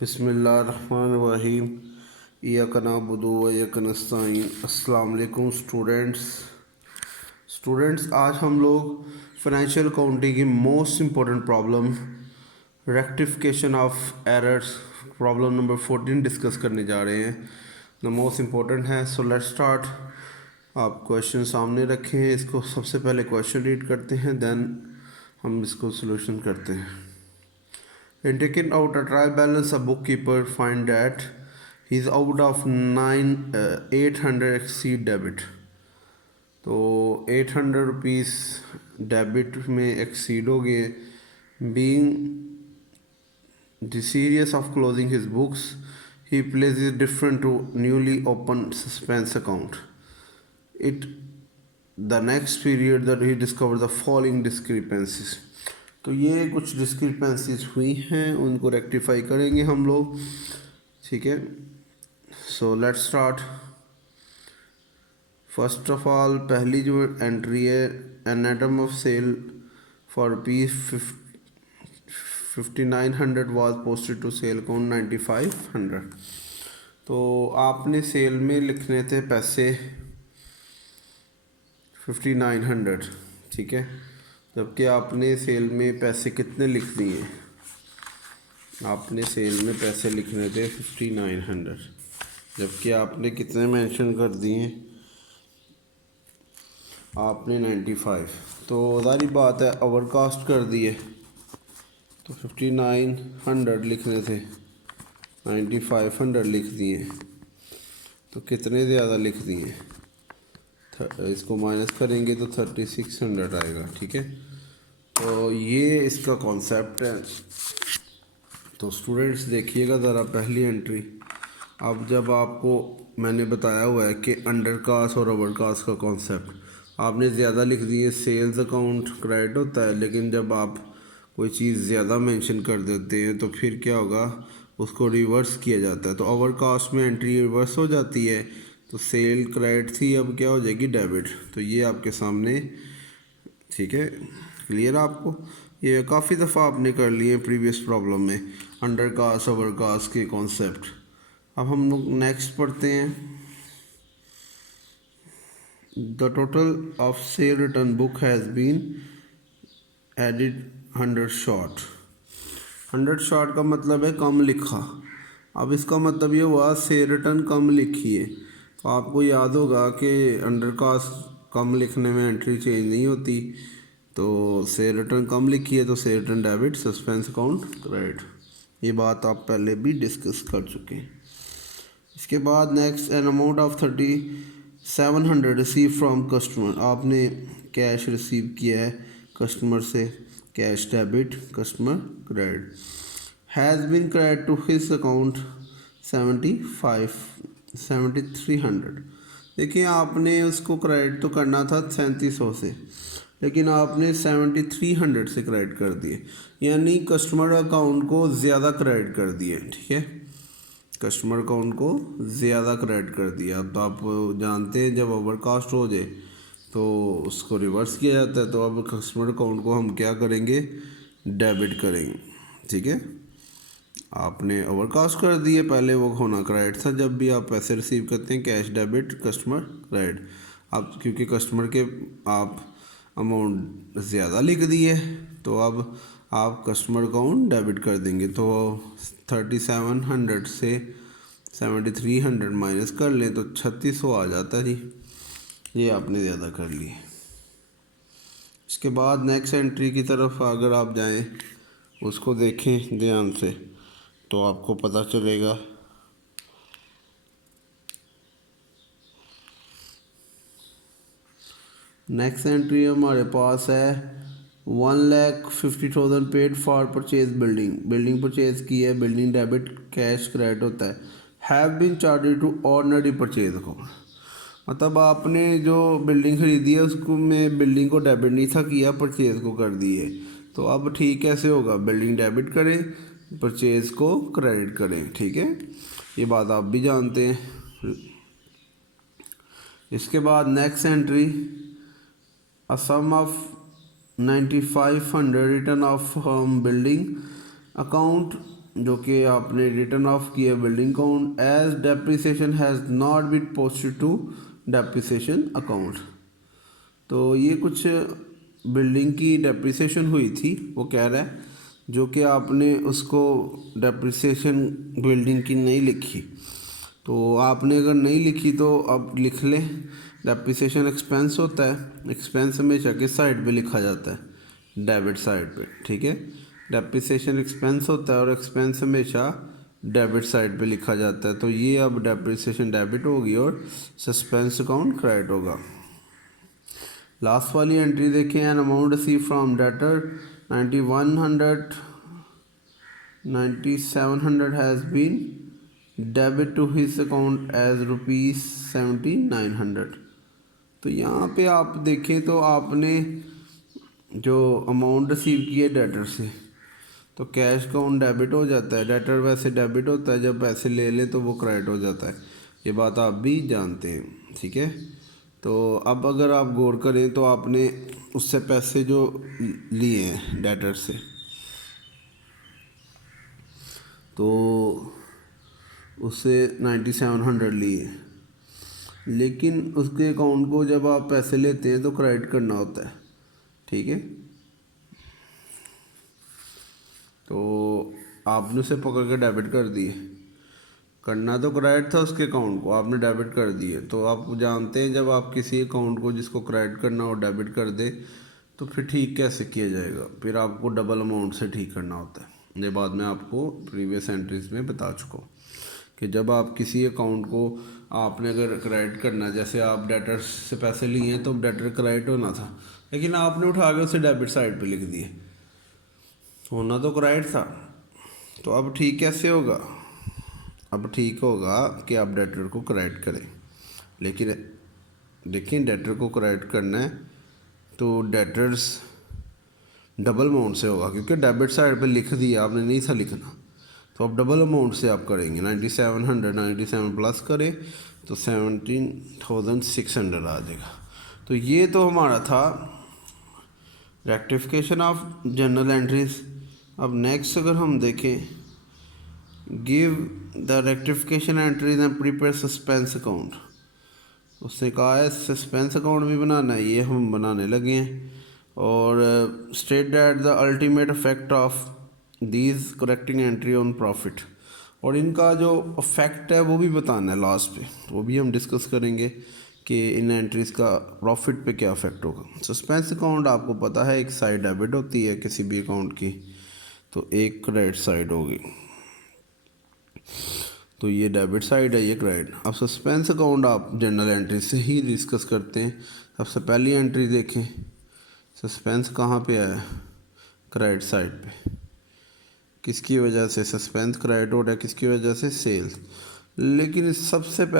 बिस्मिल्लाहिर्रहमानिर्रहीम इय्याका नअबुदु व इय्याका नस्तईन। अस्सलाम वालेकुम स्टूडेंट्स, आज हम लोग फाइनेंशियल अकाउंटिंग की most important problem rectification of errors problem number 14 discuss करने जा रहे हैं। द मोस्ट इम्पोर्टेंट है। So let's start. आप क्वेश्चन सामने रखें, इसको सबसे पहले क्वेश्चन रीड करते हैं, देन हम इसको सोल्यूशन करते हैं। In taking out a trial balance, a bookkeeper find that he is out of 800 exceed debit। तो 800 रुपीज़ डेबिट में एक्सीड हो गए। Being desirous of closing his books, he places different to newly opened suspense account. It the next period that he discovered the following discrepancies। तो ये कुछ discrepancies हुई हैं, उनको रेक्टिफाई करेंगे हम लोग, ठीक है। So let's start. First of all पहली जो एंट्री है, an item of sale for rupees 5900 was posted to sale account 9500। तो आपने सेल में लिखने थे पैसे 5900, ठीक है, जबकि आपने सेल में पैसे कितने लिख दिए। आपने सेल में पैसे लिखने थे 5900, जबकि आपने कितने मेंशन कर दिए, आपने 95। तो ज़ाहिर बात है ओवर कास्ट कर दिए। तो 5900 लिखने थे, 9500 लिख दिए, तो कितने ज़्यादा लिख दिए। इसको माइनस करेंगे तो 3600 आएगा, ठीक है। तो ये इसका कॉन्सेप्ट है। तो स्टूडेंट्स देखिएगा ज़रा पहली एंट्री। अब जब आपको मैंने बताया हुआ है कि अंडर कास्ट और ओवर कास्ट का कॉन्सेप्ट, आपने ज़्यादा लिख दिए, सेल्स अकाउंट क्रेडिट होता है, लेकिन जब आप कोई चीज़ ज़्यादा मेंशन कर देते हैं तो फिर क्या होगा, उसको रिवर्स किया जाता है। तो ओवर कास्ट में एंट्री रिवर्स हो जाती है, तो सेल क्रेडिट थी, अब क्या हो जाएगी डेबिट। तो ये आपके सामने, ठीक है, क्लियर आपको। ये काफ़ी दफ़ा आपने कर लिए प्रीवियस प्रॉब्लम में अंडर कास्ट ओवर कास्ट के कॉन्सेप्ट। अब हम लोग नेक्स्ट पढ़ते हैं। The total of sale return book has been added 100 short. 100 short का मतलब है कम लिखा। अब इसका मतलब ये हुआ सेल रिटर्न कम लिखी है। तो आपको याद होगा कि अंडर कास्ट कम लिखने में एंट्री चेंज नहीं होती। तो सेल रिटर्न कम लिखी है तो cell return debit, suspense account credit. ये बात आप पहले भी डिस्कस कर चुके हैं। इसके बाद next, an amount of 3700 receive from customer. आपने कैश रिसीव किया है कस्टमर से, cash debit, customer credit. Has been credit to his account 7300। देखिए आपने उसको क्रेडिट तो करना था 3700 से, लेकिन आपने 7300 से क्रेडिट कर दिए, यानी कस्टमर अकाउंट को ज़्यादा क्रेडिट कर दिए, ठीक है। कस्टमर अकाउंट को ज़्यादा क्रेडिट कर दिया। अब तो आप जानते हैं जब ओवरकास्ट हो जाए तो उसको रिवर्स किया जाता है। तो अब कस्टमर अकाउंट को हम क्या करेंगे, डेबिट करेंगे, ठीक है। आपने ओवरकास्ट कर दिए, पहले वो होना क्रेडिट था। जब भी आप पैसे रिसीव करते हैं कैश डेबिट, कस्टमर क्रेडिट। अब क्योंकि कस्टमर के आप अमाउंट ज़्यादा लिख दिए, तो अब आप कस्टमर अकाउंट डेबिट कर देंगे। तो 3700 से 7300 माइनस कर लें तो 3600 आ जाता है जी। ये आपने ज़्यादा कर लिए। इसके बाद नेक्स्ट एंट्री की तरफ अगर आप जाएं, उसको देखें ध्यान से तो आपको पता चलेगा। नेक्स्ट एंट्री हमारे पास है 1,50,000 paid for purchase building. Building purchase की है, बिल्डिंग डेबिट, कैश क्रेडिट होता है। Have been charge to ordinary purchase account. मतलब आपने जो बिल्डिंग खरीदी है उसको में बिल्डिंग को डेबिट नहीं था किया, परचेज को कर दिए। तो अब ठीक कैसे होगा, बिल्डिंग डेबिट करें, परचेज को क्रेडिट करें, ठीक है। ये बात आप भी जानते हैं। इसके बाद next entry, a sum of 9500 written off from building account जो कि आपने रिटर्न ऑफ किया building account as depreciation has not been posted to depreciation account. तो ये कुछ बिल्डिंग की डेप्रिसिएशन हुई थी, वो कह रहा है, जो कि आपने उसको डेप्रिसिएशन बिल्डिंग की नहीं लिखी। तो आपने अगर नहीं लिखी तो अब लिख लें। डेप्रिसिएशन एक्सपेंस होता है, एक्सपेंस हमेशा किस साइड पे लिखा जाता है, डेबिट साइड पे, ठीक है। डेप्रिसिएशन एक्सपेंस होता है और एक्सपेंस हमेशा डेबिट साइड पे लिखा जाता है। तो ये अब डेप्रिसिएशन डेबिट होगी और सस्पेंस अकाउंट क्रेडिट होगा। लास्ट वाली एंट्री देखें, an amount receive from debtor 9700 has been debit to his account as ₹7900। तो यहाँ पे आप देखें तो आपने जो अमाउंट रिसीव की है डेटर से, तो कैश अकाउंट डेबिट हो जाता है, डेटर वैसे डेबिट होता है, जब पैसे ले ले तो वो क्रेडिट हो जाता है। ये बात आप भी जानते हैं, ठीक है। तो अब अगर आप गौर करें तो आपने उससे पैसे जो लिए हैं डेटर से, तो उससे 9700 लिए, लेकिन उसके अकाउंट को जब आप पैसे लेते हैं तो क्रेडिट करना होता है, ठीक है। तो आपने उसे पकड़ के डेबिट कर दिए, करना तो क्रेडिट था उसके अकाउंट को, आपने डेबिट कर दिए। तो आप जानते हैं जब आप किसी अकाउंट को जिसको क्रेडिट करना हो डेबिट कर दे तो फिर ठीक कैसे किया जाएगा, फिर आपको डबल अमाउंट से ठीक करना होता है। ये बात मैं आपको प्रीवियस एंट्रीज में बता चुका हूँ कि जब आप किसी अकाउंट को आपने अगर क्रेडिट करना, जैसे आप डेटर से पैसे लिए हैं तो डेटर क्रेडिट होना था, लेकिन आपने उठा के उसे डेबिट साइड पे लिख दिए, होना तो क्रेडिट था। तो अब ठीक कैसे होगा, अब ठीक होगा कि आप डेटर को क्रेडिट करें, लेकिन देखिए डेटर को क्रेडिट करना है तो डेटर्स डबल अमाउंट से होगा, क्योंकि डेबिट साइड पे लिख दिया आपने, नहीं था लिखना। तो अब डबल अमाउंट से आप करेंगे, 9700 प्लस करें तो 17,600 आ जाएगा। तो ये तो हमारा था रेक्टिफिकेशन ऑफ जर्नल एंट्रीज। अब नेक्स्ट अगर हम देखें, give the rectification entries and prepare suspense account. उसने कहा है सस्पेंस अकाउंट भी बनाना है, ये हम बनाने लगे हैं। और state that the ultimate effect of these correcting entry on profit, और इनका जो इफेक्ट है वो भी बताना है लास्ट पे, वो भी हम डिस्कस करेंगे कि इन एंट्रीज़ का प्रॉफिट पे क्या इफेक्ट होगा। सस्पेंस अकाउंट आपको पता है एक साइड डेबिट होती है किसी भी अकाउंट की, तो एक क्रेडिट साइड होगी, तो ये डेबिट साइड है, ये क्रेडिट। अब सस्पेंस अकाउंट आप जर्नल एंट्री से ही डिस्कस करते हैं। सबसे पहली एंट्री देखें, सस्पेंस कहाँ पे आया, क्रेडिट साइड पे, किसकी वजह से सस्पेंस क्रेडिट हो रहा है, किसकी वजह से, सेल्स। लेकिन सबसे